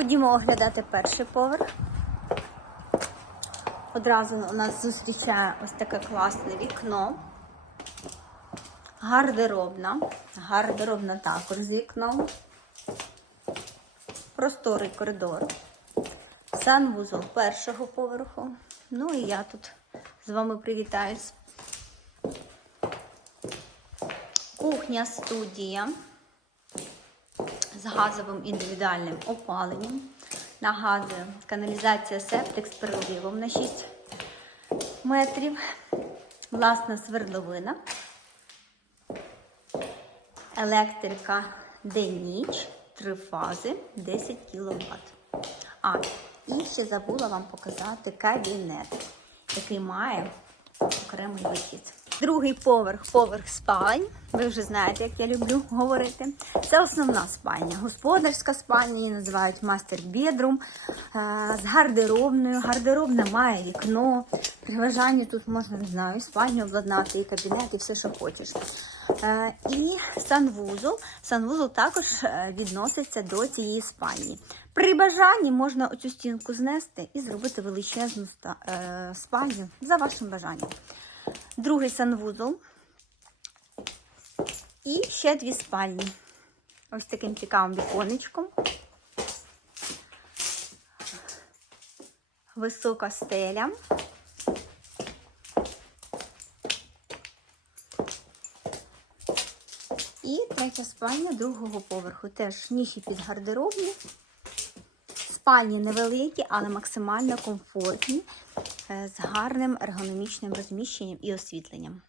Ходімо оглядати перший поверх. Одразу у нас зустрічає ось таке класне вікно. Гардеробна. Гардеробна також з вікном. Просторий коридор. Санвузол першого поверху. Ну і я тут з вами привітаюсь. Кухня студія з газовим індивідуальним опаленням. Нагадую, каналізація септик з переливом на 6 метрів. Власна свердловина. Електрика день-ніч, три фази, 10 кВт. А, і ще забула вам показати кабінет, який має окремий вихід. Другий поверх поверх спалень. Ви вже знаєте, як я люблю говорити. Це основна спальня. Господарська спальня, її називають мастер бедрум з гардеробною. Гардеробна має вікно. При бажанні тут можна, не знаю, спальню обладнати, і кабінет, і все, що хочеш. Е, І санвузол. Санвузол також е, відноситься до цієї спальні. При бажанні можна оцю стінку знести і зробити величезну е, спальню за вашим бажанням. Другий санвузол. І ще дві спальні. Ось таким цікавим віконечком. Висока стеля. І третя спальня другого поверху. Теж ніші під гардеробні. Спальні невеликі, але максимально комфортні, з гарним ергономічним розміщенням і освітленням.